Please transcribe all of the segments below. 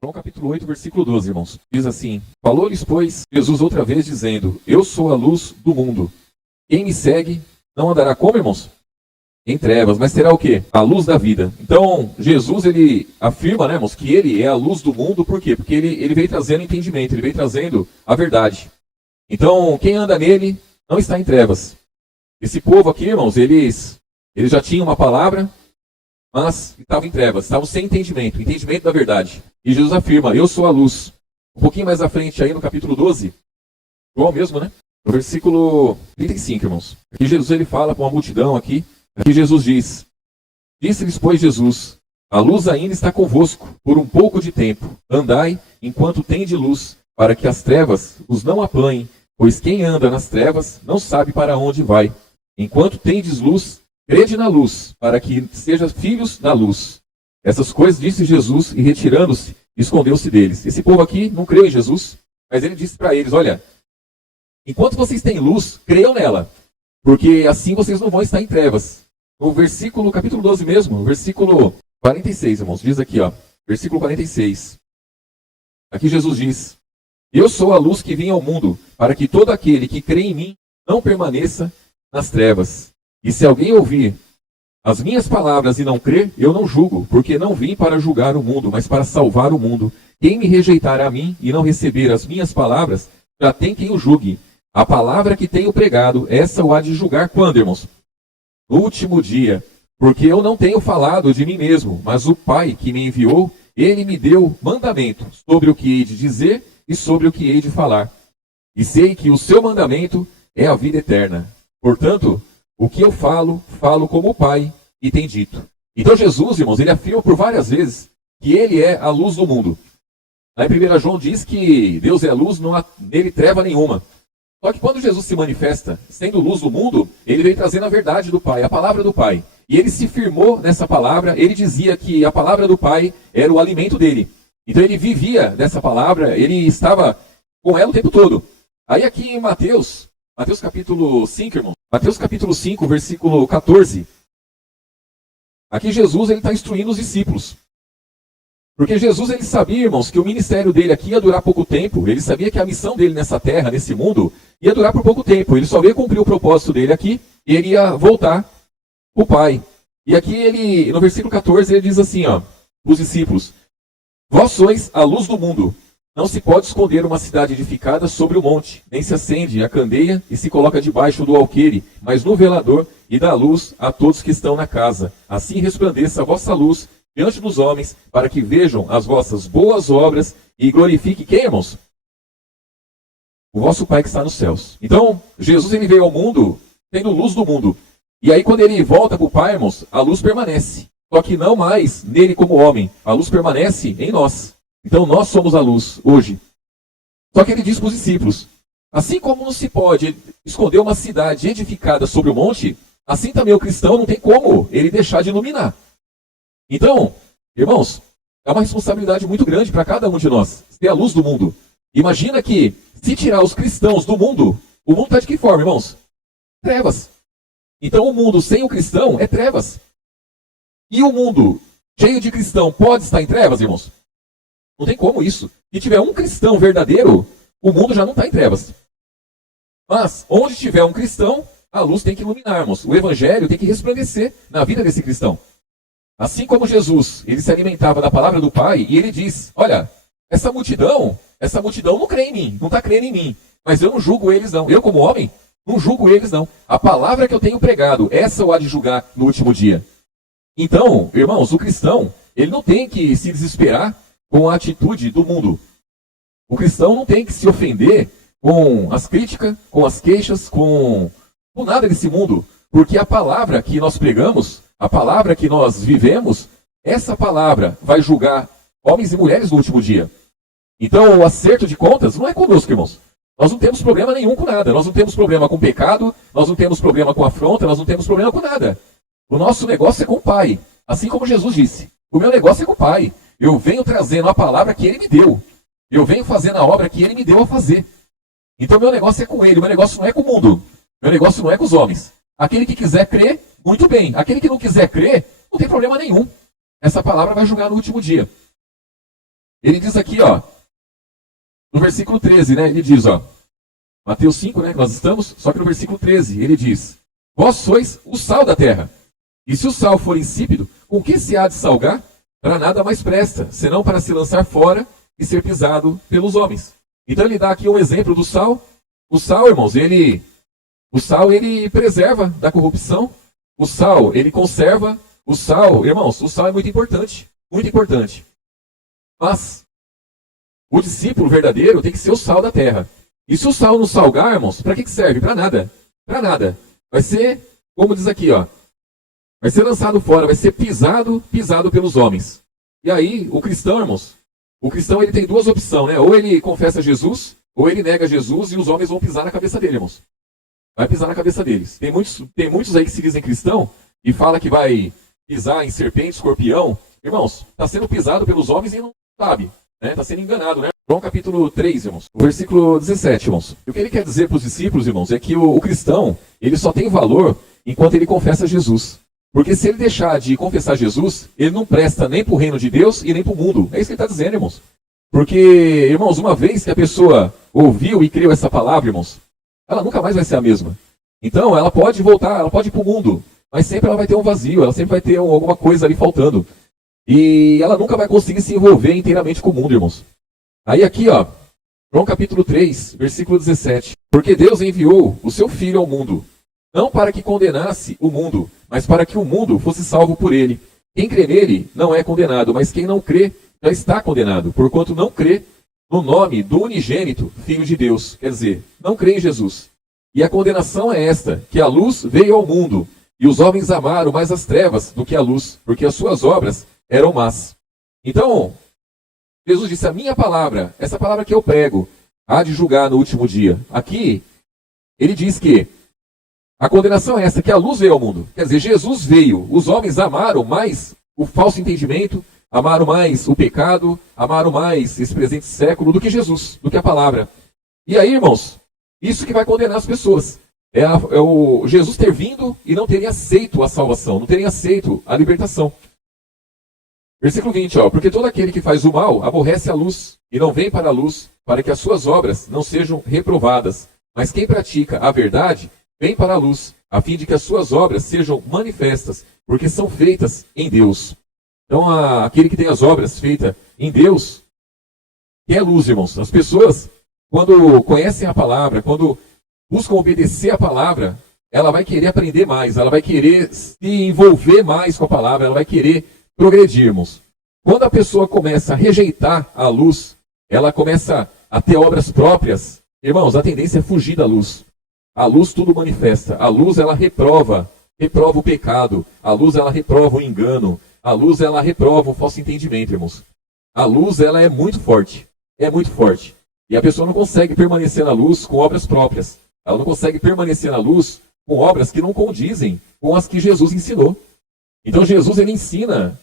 João capítulo 8, versículo 12, irmãos. Diz assim: Falou-lhes, pois, Jesus outra vez, dizendo: Eu sou a luz do mundo. Quem me segue não andará como, irmãos? Em trevas, mas terá o quê? A luz da vida. Então, Jesus, ele afirma, né, irmãos, que ele é a luz do mundo. Por quê? Porque ele veio trazendo entendimento, ele veio trazendo a verdade. Então, quem anda nele não está em trevas. Esse povo aqui, irmãos, eles já tinham uma palavra, mas estavam em trevas, estavam sem entendimento da verdade. E Jesus afirma: Eu sou a luz. Um pouquinho mais à frente, aí no capítulo 12, João mesmo, né? No versículo 35, irmãos. Aqui Jesus ele fala para uma multidão aqui. Aqui Jesus diz: Disse-lhes, pois, Jesus: A luz ainda está convosco por um pouco de tempo. Andai enquanto tende luz, para que as trevas os não apanhem, pois quem anda nas trevas não sabe para onde vai. Enquanto tendes luz, crede na luz, para que sejam filhos da luz. Essas coisas disse Jesus, e retirando-se, escondeu-se deles. Esse povo aqui não creu em Jesus, mas ele disse para eles: Olha, enquanto vocês têm luz, creiam nela, porque assim vocês não vão estar em trevas. No versículo, capítulo 12 mesmo, versículo 46, irmãos, diz aqui, ó, versículo 46. Aqui Jesus diz: Eu sou a luz que vim ao mundo, para que todo aquele que crê em mim não permaneça nas trevas. E se alguém ouvir as minhas palavras e não crer, eu não julgo, porque não vim para julgar o mundo, mas para salvar o mundo. Quem me rejeitar a mim e não receber as minhas palavras, já tem quem o julgue. A palavra que tenho pregado, essa o há de julgar quando, irmãos? No último dia. Porque eu não tenho falado de mim mesmo, mas o Pai que me enviou, ele me deu mandamento sobre o que hei de dizer e sobre o que hei de falar. E sei que o seu mandamento é a vida eterna. Portanto, o que eu falo, falo como o Pai e tem dito. Então Jesus, irmãos, ele afirma por várias vezes que ele é a luz do mundo. Lá em 1 João diz que Deus é a luz, não há nele treva nenhuma. Só que quando Jesus se manifesta, sendo luz do mundo, ele veio trazendo a verdade do Pai, a palavra do Pai. E ele se firmou nessa palavra, ele dizia que a palavra do Pai era o alimento dele. Então ele vivia dessa palavra, ele estava com ela o tempo todo. Aí aqui em Mateus capítulo 5, irmão, Mateus capítulo 5, versículo 14. Aqui Jesus ele está instruindo os discípulos. Porque Jesus ele sabia, irmãos, que o ministério dele aqui ia durar pouco tempo. Ele sabia que a missão dele nessa terra, nesse mundo, ia durar por pouco tempo. Ele só veio cumprir o propósito dele aqui e ele ia voltar para o Pai. E aqui ele, no versículo 14, ele diz assim, ó, os discípulos: Vós sois a luz do mundo. Não se pode esconder uma cidade edificada sobre o monte, nem se acende a candeia e se coloca debaixo do alqueire, mas no velador, e dá luz a todos que estão na casa. Assim resplandeça a vossa luz diante dos homens, para que vejam as vossas boas obras e glorifique quem, irmãos? O vosso Pai que está nos céus. Então, Jesus ele veio ao mundo sendo luz do mundo. E aí quando ele volta para o Pai, irmãos, a luz permanece. Só que não mais nele como homem. A luz permanece em nós. Então nós somos a luz hoje. Só que ele diz para os discípulos: assim como não se pode esconder uma cidade edificada sobre o monte, assim também o cristão não tem como ele deixar de iluminar. Então, irmãos, é uma responsabilidade muito grande para cada um de nós ser a luz do mundo. Imagina que se tirar os cristãos do mundo, o mundo está de que forma, irmãos? Trevas. Então o mundo sem o cristão é trevas. E o mundo cheio de cristão pode estar em trevas, irmãos? Não tem como isso. Se tiver um cristão verdadeiro, o mundo já não está em trevas. Mas, onde tiver um cristão, a luz tem que iluminar, irmãos. O evangelho tem que resplandecer na vida desse cristão. Assim como Jesus, ele se alimentava da palavra do Pai, e ele diz: olha, essa multidão não crê em mim, não está crendo em mim. Mas eu não julgo eles não. Eu como homem, não julgo eles não. A palavra que eu tenho pregado, essa eu há de julgar no último dia. Então, irmãos, o cristão, ele não tem que se desesperar com a atitude do mundo. O cristão não tem que se ofender com as críticas, com as queixas, com nada desse mundo. Porque a palavra que nós pregamos, a palavra que nós vivemos, essa palavra vai julgar homens e mulheres no último dia. Então o acerto de contas não é conosco, irmãos. Nós não temos problema nenhum com nada. Nós não temos problema com pecado, nós não temos problema com afronta, nós não temos problema com nada. O nosso negócio é com o Pai. Assim como Jesus disse: o meu negócio é com o Pai. Eu venho trazendo a palavra que Ele me deu. Eu venho fazendo a obra que Ele me deu a fazer. Então meu negócio é com Ele, meu negócio não é com o mundo. Meu negócio não é com os homens. Aquele que quiser crer, muito bem. Aquele que não quiser crer, não tem problema nenhum. Essa palavra vai julgar no último dia. Ele diz aqui, ó, no versículo 13, né? Ele diz, ó, Mateus 5, né? Que nós estamos, só que no versículo 13, ele diz: vós sois o sal da terra. E se o sal for insípido, com que se há de salgar? Para nada mais presta, senão para se lançar fora e ser pisado pelos homens. Então ele dá aqui um exemplo do sal. O sal, irmãos, ele preserva da corrupção. O sal, ele conserva. O sal, irmãos, o sal é muito importante. Muito importante. Mas o discípulo verdadeiro tem que ser o sal da terra. E se o sal não salgar, irmãos, para que serve? Para nada. Para nada. Vai ser, como diz aqui, ó. Vai ser lançado fora, vai ser pisado pelos homens. E aí, o cristão, irmãos, o cristão ele tem duas opções, né? Ou ele confessa Jesus, ou ele nega Jesus e os homens vão pisar na cabeça dele, irmãos. Vai pisar na cabeça deles. Tem muitos aí que se dizem cristão e fala que vai pisar em serpente, escorpião. Irmãos, está sendo pisado pelos homens e não sabe, né? Está sendo enganado, né? João capítulo 3, irmãos, o versículo 17, irmãos. E o que ele quer dizer para os discípulos, irmãos, é que o cristão, ele só tem valor enquanto ele confessa Jesus. Porque se ele deixar de confessar Jesus, ele não presta nem para o reino de Deus e nem para o mundo. É isso que ele está dizendo, irmãos. Porque, irmãos, uma vez que a pessoa ouviu e creu essa palavra, irmãos, ela nunca mais vai ser a mesma. Então, ela pode voltar, ela pode ir para o mundo, mas sempre ela vai ter um vazio, ela sempre vai ter alguma coisa ali faltando. E ela nunca vai conseguir se envolver inteiramente com o mundo, irmãos. Aí aqui, ó, João capítulo 3, versículo 17. Porque Deus enviou o seu Filho ao mundo, não para que condenasse o mundo, mas para que o mundo fosse salvo por ele. Quem crê nele não é condenado, mas quem não crê já está condenado, porquanto não crê no nome do unigênito Filho de Deus. Quer dizer, não crê em Jesus. E a condenação é esta, que a luz veio ao mundo, e os homens amaram mais as trevas do que a luz, porque as suas obras eram más. Então, Jesus disse, a minha palavra, essa palavra que eu prego, há de julgar no último dia. Aqui, ele diz que a condenação é essa, que a luz veio ao mundo. Quer dizer, Jesus veio. Os homens amaram mais o falso entendimento, amaram mais o pecado, amaram mais esse presente século do que Jesus, do que a palavra. E aí, irmãos, isso que vai condenar as pessoas. É o Jesus ter vindo e não terem aceito a salvação, não terem aceito a libertação. Versículo 20, ó. Porque todo aquele que faz o mal aborrece a luz e não vem para a luz, para que as suas obras não sejam reprovadas. Mas quem pratica a verdade vem para a luz, a fim de que as suas obras sejam manifestas, porque são feitas em Deus. Então, aquele que tem as obras feitas em Deus, que é luz, irmãos. As pessoas, quando conhecem a palavra, quando buscam obedecer a palavra, ela vai querer aprender mais, ela vai querer se envolver mais com a palavra, ela vai querer progredir, irmãos. Quando a pessoa começa a rejeitar a luz, ela começa a ter obras próprias, irmãos, a tendência é fugir da luz. A luz tudo manifesta. A luz, ela reprova o pecado. A luz, ela reprova o engano. A luz, ela reprova o falso entendimento, irmãos. A luz, ela é muito forte. É muito forte. E a pessoa não consegue permanecer na luz com obras próprias. Ela não consegue permanecer na luz com obras que não condizem com as que Jesus ensinou. Então, Jesus, ele ensina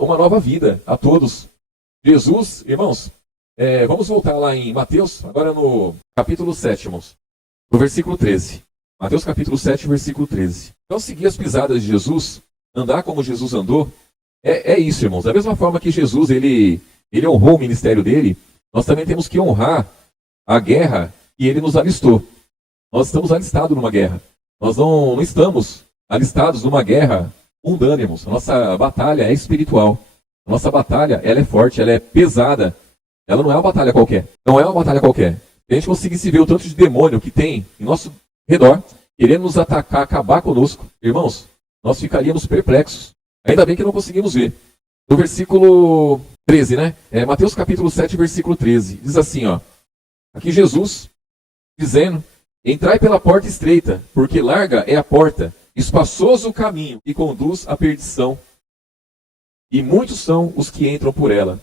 uma nova vida a todos. Jesus, irmãos, vamos voltar lá em Mateus, agora no capítulo 7, irmãos. No versículo 13. Mateus capítulo 7, versículo 13. Então, seguir as pisadas de Jesus, andar como Jesus andou, é isso, irmãos. Da mesma forma que Jesus, ele honrou o ministério dele, nós também temos que honrar a guerra que ele nos alistou. Nós estamos alistados numa guerra. Nós não estamos alistados numa guerra mundana, irmãos. A nossa batalha é espiritual. A nossa batalha, ela é forte, ela é pesada. Ela não é uma batalha qualquer. Não é uma batalha qualquer. Se a gente conseguisse ver o tanto de demônio que tem em nosso redor, querendo nos atacar, acabar conosco, irmãos, nós ficaríamos perplexos. Ainda bem que não conseguimos ver. No versículo 13, né? Mateus capítulo 7, versículo 13. Diz assim, ó. Aqui Jesus, dizendo, entrai pela porta estreita, porque larga é a porta, espaçoso o caminho que conduz à perdição. E muitos são os que entram por ela.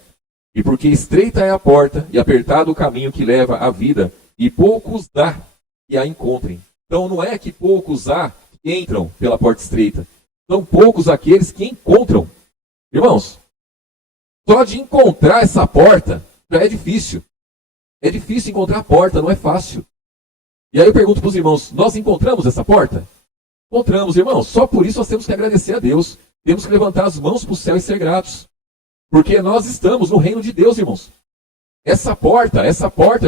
E porque estreita é a porta e apertado o caminho que leva à vida, e poucos há que a encontrem. Então não é que poucos há que entram pela porta estreita. São poucos aqueles que encontram. Irmãos, só de encontrar essa porta já é difícil. É difícil encontrar a porta, não é fácil. E aí eu pergunto para os irmãos, nós encontramos essa porta? Encontramos, irmãos. Só por isso nós temos que agradecer a Deus. Temos que levantar as mãos para o céu e ser gratos. Porque nós estamos no reino de Deus, irmãos. Essa porta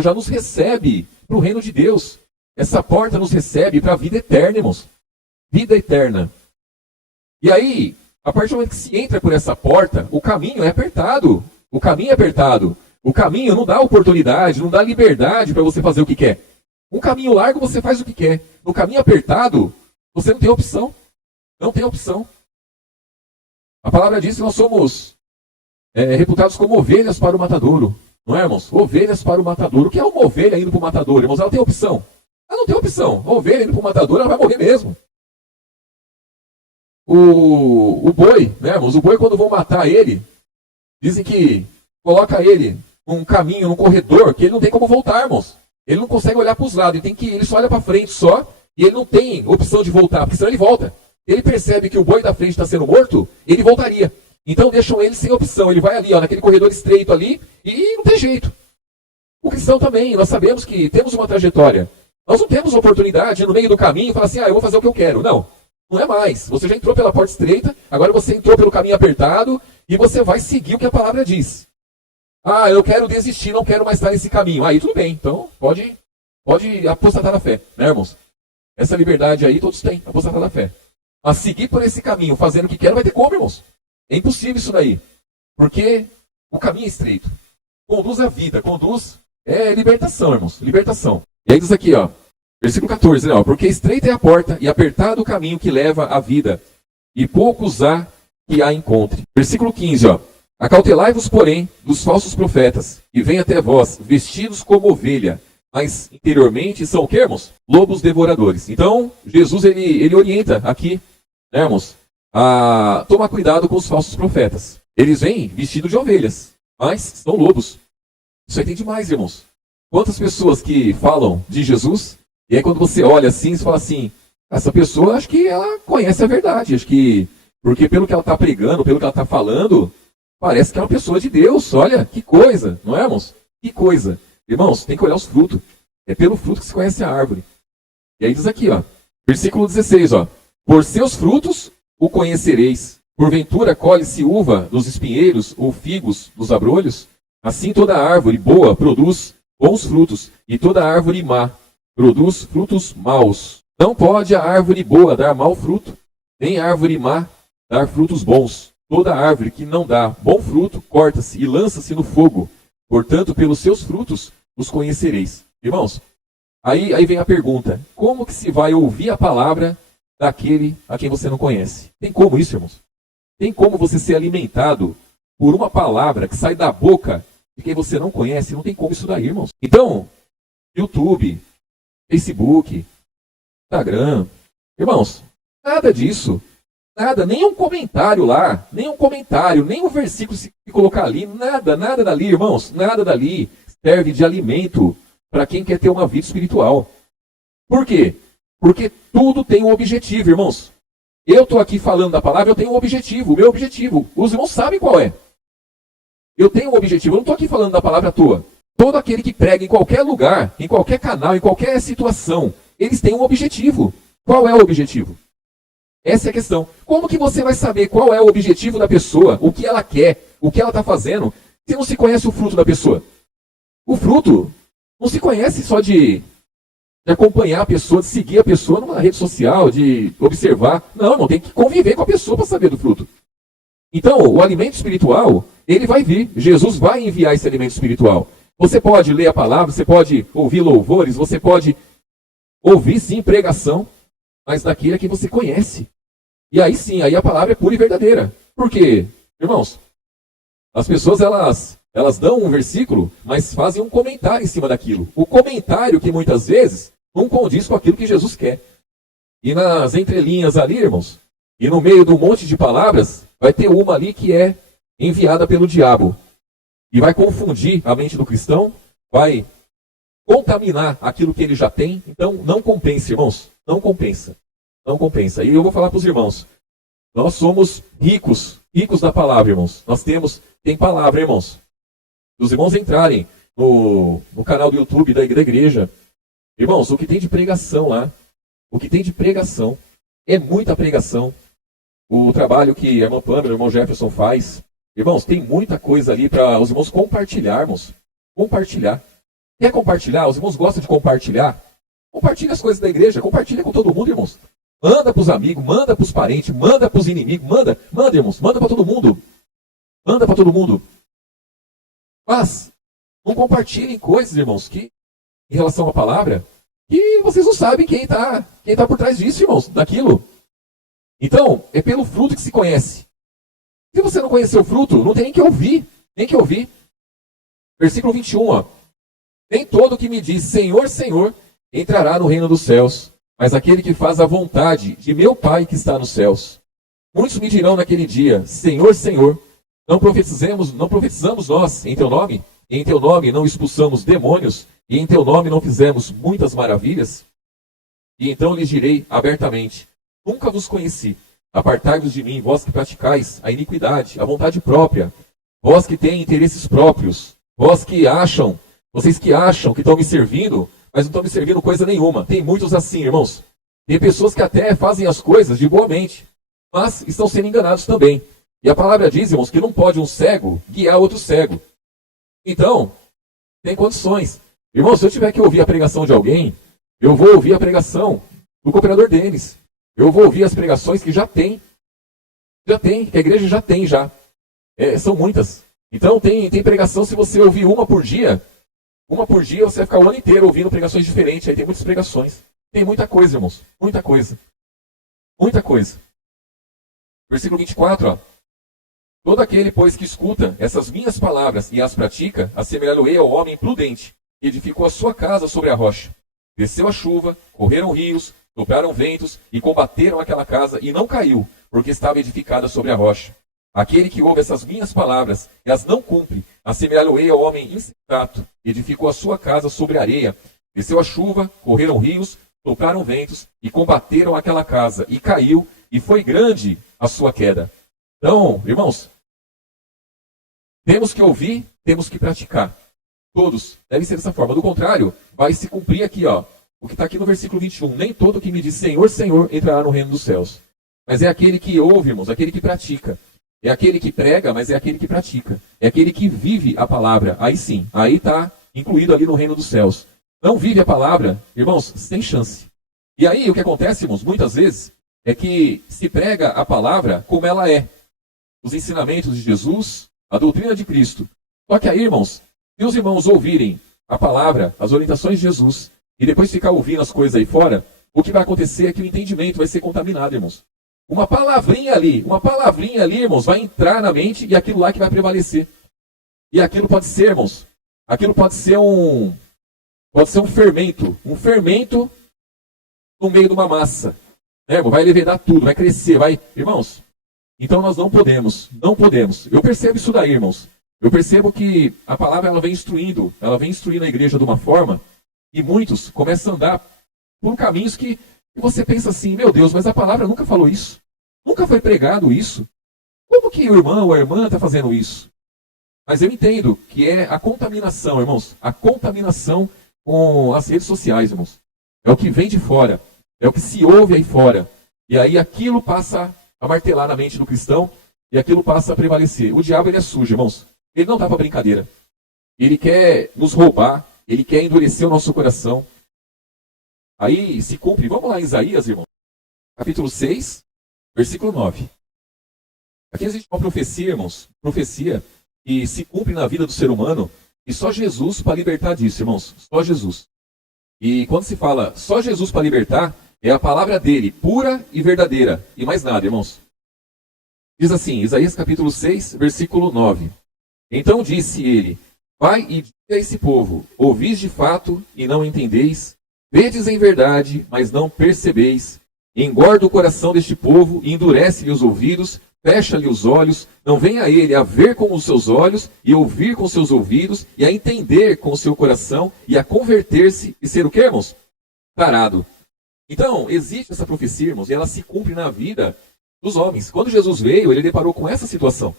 já nos recebe para o reino de Deus. Essa porta nos recebe para a vida eterna, irmãos. Vida eterna. E aí, a partir do momento que se entra por essa porta, o caminho é apertado. O caminho é apertado. O caminho não dá oportunidade, não dá liberdade para você fazer o que quer. Um caminho largo você faz o que quer. No caminho apertado, você não tem opção. Não tem opção. A palavra diz que nós somos reputados como ovelhas para o matadouro. Não é, irmãos? Ovelhas para o matadouro. O que é uma ovelha indo para o matadouro, irmãos? Ela tem opção. Ela não tem opção. A ovelha indo para o matadouro, ela vai morrer mesmo. O boi, né, irmãos? O boi, quando vão matar ele, dizem que coloca ele num caminho, num corredor, que ele não tem como voltar, irmãos. Ele não consegue olhar para os lados. Ele só olha para frente só, e ele não tem opção de voltar, porque senão ele volta. Ele percebe que o boi da frente está sendo morto, ele voltaria. Então deixam ele sem opção. Ele vai ali, ó, naquele corredor estreito ali, e não tem jeito. O cristão também, nós sabemos que temos uma trajetória. Nós não temos oportunidade no meio do caminho e falar assim, eu vou fazer o que eu quero. Não, não é mais. Você já entrou pela porta estreita, agora você entrou pelo caminho apertado, e você vai seguir o que a palavra diz. Eu quero desistir, não quero mais estar nesse caminho. Aí tudo bem, então pode apostatar da fé, né, irmãos? Essa liberdade aí todos têm, apostatar da fé. Mas seguir por esse caminho, fazendo o que quer, não vai ter como, irmãos. É impossível isso daí. Porque o caminho é estreito. Conduz à vida, conduz libertação, irmãos. Libertação. E aí diz aqui, ó, versículo 14, né, porque estreita é a porta e apertado o caminho que leva à vida, e poucos há que a encontre. Versículo 15, ó. Acautelai-vos, porém, dos falsos profetas, que vêm até vós, vestidos como ovelha, mas interiormente são o que, irmãos? Lobos devoradores. Então, Jesus, ele orienta aqui, né, irmãos, a tomar cuidado com os falsos profetas. Eles vêm vestidos de ovelhas, mas são lobos. Isso aí tem demais, irmãos. Quantas pessoas que falam de Jesus, e aí quando você olha assim, você fala assim, essa pessoa, acho que ela conhece a verdade, acho que, porque pelo que ela está pregando, pelo que ela está falando, parece que é uma pessoa de Deus. Olha, que coisa, não é, irmãos? Que coisa. Irmãos, tem que olhar os frutos. É pelo fruto que se conhece a árvore. E aí diz aqui, ó, versículo 16, ó. Por seus frutos o conhecereis. Porventura colhe-se uva dos espinheiros ou figos dos abrolhos? Assim toda árvore boa produz bons frutos, e toda árvore má produz frutos maus. Não pode a árvore boa dar mau fruto, nem a árvore má dar frutos bons. Toda árvore que não dá bom fruto, corta-se e lança-se no fogo. Portanto, pelos seus frutos os conhecereis. Irmãos, aí vem a pergunta. Como que se vai ouvir a palavra daquele a quem você não conhece? Tem como isso, irmãos? Tem como você ser alimentado por uma palavra que sai da boca de quem você não conhece? Não tem como isso daí, irmãos. Então, YouTube, Facebook, Instagram, irmãos, nada disso. Nada, nem um comentário lá, nem um versículo se colocar ali, nada dali, irmãos, nada dali serve de alimento para quem quer ter uma vida espiritual. Por quê? Porque tudo tem um objetivo, irmãos. Eu estou aqui falando da palavra, eu tenho um objetivo, o meu objetivo. Os irmãos sabem qual é. Eu tenho um objetivo, eu não estou aqui falando da palavra à toa. Todo aquele que prega em qualquer lugar, em qualquer canal, em qualquer situação, eles têm um objetivo. Qual é o objetivo? Essa é a questão. Como que você vai saber qual é o objetivo da pessoa, o que ela quer, o que ela está fazendo, se não se conhece o fruto da pessoa? O fruto não se conhece só de acompanhar a pessoa, de seguir a pessoa numa rede social, de observar. Não, tem que conviver com a pessoa para saber do fruto. Então, o alimento espiritual, ele vai vir. Jesus vai enviar esse alimento espiritual. Você pode ler a palavra, você pode ouvir louvores, você pode ouvir, sim, pregação, mas daquele que você conhece. E aí sim, aí a palavra é pura e verdadeira. Por quê? Irmãos, as pessoas, elas dão um versículo, mas fazem um comentário em cima daquilo. O comentário que muitas vezes não condiz com aquilo que Jesus quer. E nas entrelinhas ali, irmãos, e no meio do monte de palavras, vai ter uma ali que é enviada pelo diabo. E vai confundir a mente do cristão, vai contaminar aquilo que ele já tem. Então, não compensa, irmãos. Não compensa. Não compensa. E eu vou falar para os irmãos. Nós somos ricos da palavra, irmãos. Tem palavra, irmãos. Os irmãos entrarem no canal do YouTube da igreja. Irmãos, o que tem de pregação lá, o que tem de pregação, é muita pregação. O trabalho que a irmã Pâmela e o irmão Jefferson faz, Irmãos, tem muita coisa ali para os irmãos compartilharmos. Compartilhar. Quer compartilhar? Os irmãos gostam de compartilhar? Compartilha as coisas da igreja, compartilha com todo mundo, irmãos. Manda para os amigos, manda para os parentes, manda para os inimigos, manda, irmãos, manda para todo mundo. Manda para todo mundo. Mas, não compartilhem coisas, irmãos, que, em relação à palavra, que vocês não sabem quem tá por trás disso, irmãos, daquilo. Então, é pelo fruto que se conhece. Se você não conhecer o fruto, não tem nem que ouvir, nem que ouvir. Versículo 21, ó. Nem todo que me diz Senhor, Senhor, entrará no reino dos céus, mas aquele que faz a vontade de meu Pai que está nos céus. Muitos me dirão naquele dia, Senhor, Senhor, não profetizamos nós em teu nome? E em teu nome não expulsamos demônios? E em teu nome não fizemos muitas maravilhas? E então lhes direi abertamente, nunca vos conheci. Apartai-vos de mim, vós que praticais a iniquidade, a vontade própria, vós que têm interesses próprios, vocês que acham que estão me servindo, mas não estão me servindo coisa nenhuma. Tem muitos assim, irmãos. Tem pessoas que até fazem as coisas de boa mente, mas estão sendo enganados também. E a palavra diz, irmãos, que não pode um cego guiar outro cego. Então, tem condições. Irmãos, se eu tiver que ouvir a pregação de alguém, eu vou ouvir a pregação do cooperador deles. Eu vou ouvir as pregações que já tem, que a igreja já tem já. São muitas. Então tem pregação, se você ouvir uma por dia, você vai ficar o ano inteiro ouvindo pregações diferentes. Aí tem muitas pregações. Tem muita coisa, irmãos. Muita coisa. Muita coisa. Versículo 24, ó. Todo aquele, pois, que escuta essas minhas palavras e as pratica, assemelhá-lo-ei ao homem prudente, que edificou a sua casa sobre a rocha. Desceu a chuva, correram rios, sopraram ventos e combateram aquela casa e não caiu, porque estava edificada sobre a rocha. Aquele que ouve essas minhas palavras e as não cumpre, assemelhá-lo-ei ao homem insensato, que edificou a sua casa sobre a areia. Desceu a chuva, correram rios, sopraram ventos e combateram aquela casa e caiu, e foi grande a sua queda. Então, irmãos, temos que ouvir, temos que praticar. Todos devem ser dessa forma. Do contrário, vai se cumprir aqui, ó, o que está aqui no versículo 21. Nem todo que me diz Senhor, Senhor, entrará no reino dos céus. Mas é aquele que ouve, irmãos, aquele que pratica. É aquele que prega, mas é aquele que pratica. É aquele que vive a palavra. Aí sim, aí está incluído ali no reino dos céus. Não vive a palavra, irmãos, sem chance. E aí o que acontece, irmãos, muitas vezes, é que se prega a palavra como ela é. Os ensinamentos de Jesus, a doutrina de Cristo. Só que aí, irmãos, se os irmãos ouvirem a palavra, as orientações de Jesus, e depois ficar ouvindo as coisas aí fora, o que vai acontecer é que o entendimento vai ser contaminado, irmãos. Uma palavrinha ali, irmãos, vai entrar na mente e aquilo lá que vai prevalecer. E aquilo pode ser, irmãos, aquilo pode ser um fermento no meio de uma massa. Né, irmão? Vai levedar tudo, vai crescer, vai... Irmãos, então nós não podemos. Eu percebo isso daí, irmãos. Eu percebo que a palavra ela vem instruindo a igreja de uma forma e muitos começam a andar por caminhos que você pensa assim, meu Deus, mas a palavra nunca falou isso. Nunca foi pregado isso. Como que o irmão ou a irmã está fazendo isso? Mas eu entendo que é a contaminação, irmãos. A contaminação com as redes sociais, irmãos. É o que vem de fora. É o que se ouve aí fora. E aí aquilo passa a martelar na mente do cristão e aquilo passa a prevalecer. O diabo ele é sujo, irmãos. Ele não está para brincadeira. Ele quer nos roubar. Ele quer endurecer o nosso coração. Aí se cumpre. Vamos lá em Isaías, irmão. Capítulo 6, versículo 9. Aqui existe uma profecia, irmãos. Profecia que se cumpre na vida do ser humano. E só Jesus para libertar disso, irmãos. Só Jesus. E quando se fala só Jesus para libertar, é a palavra dele, pura e verdadeira. E mais nada, irmãos. Diz assim, Isaías capítulo 6, versículo 9. Então disse ele, vai e diga a esse povo, ouvis de fato e não entendeis, vedes em verdade, mas não percebeis, engorda o coração deste povo e endurece-lhe os ouvidos, fecha-lhe os olhos, não venha ele a ver com os seus olhos e ouvir com os seus ouvidos e a entender com o seu coração e a converter-se e ser o que, irmãos? Tarado. Então, existe essa profecia, irmãos, e ela se cumpre na vida dos homens. Quando Jesus veio, ele deparou com essa situação.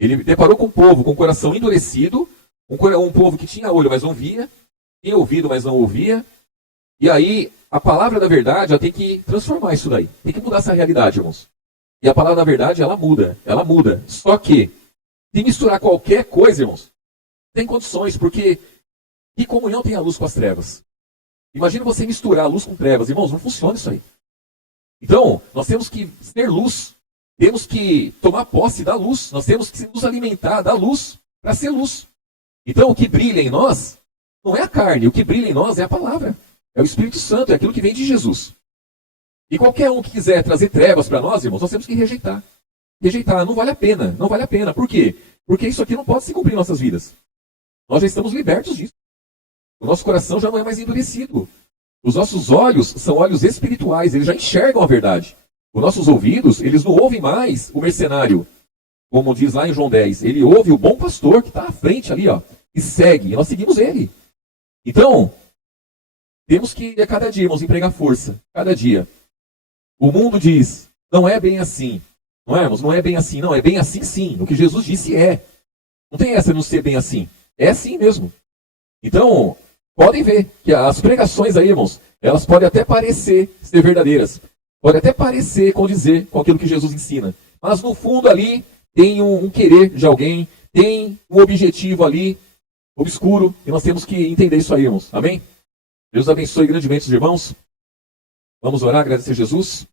Ele deparou com um povo com o coração endurecido, um povo que tinha olho, mas não via, tinha ouvido, mas não ouvia. E aí, a palavra da verdade, ela tem que transformar isso daí. Tem que mudar essa realidade, irmãos. E a palavra da verdade, ela muda. Só que Se misturar qualquer coisa, irmãos, tem condições, porque que comunhão tem a luz com as trevas? Imagina você misturar a luz com trevas. Irmãos, não funciona isso aí. Então, nós temos que ser luz. Temos que tomar posse da luz. Nós temos que nos alimentar da luz para ser luz. Então, o que brilha em nós não é a carne. O que brilha em nós é a palavra. É o Espírito Santo, é aquilo que vem de Jesus. E qualquer um que quiser trazer trevas para nós, irmãos, nós temos que rejeitar. Rejeitar, não vale a pena. Não vale a pena. Por quê? Porque isso aqui não pode se cumprir em nossas vidas. Nós já estamos libertos disso. O nosso coração já não é mais endurecido. Os nossos olhos são olhos espirituais, eles já enxergam a verdade. Os nossos ouvidos, eles não ouvem mais o mercenário, como diz lá em João 10. Ele ouve o bom pastor que está à frente ali, ó, e segue, e nós seguimos ele. Então, temos que, a cada dia, irmãos, empregar força. Cada dia. O mundo diz, não é bem assim. Não é, irmãos? Não é bem assim. Não, é bem assim sim. O que Jesus disse é. Não tem essa de não ser bem assim. É assim mesmo. Então, podem ver que as pregações aí, irmãos, elas podem até parecer ser verdadeiras. Podem até parecer condizer com aquilo que Jesus ensina. Mas no fundo ali tem um querer de alguém, tem um objetivo ali obscuro. E nós temos que entender isso aí, irmãos. Amém? Deus abençoe grandemente os irmãos. Vamos orar, agradecer a Jesus.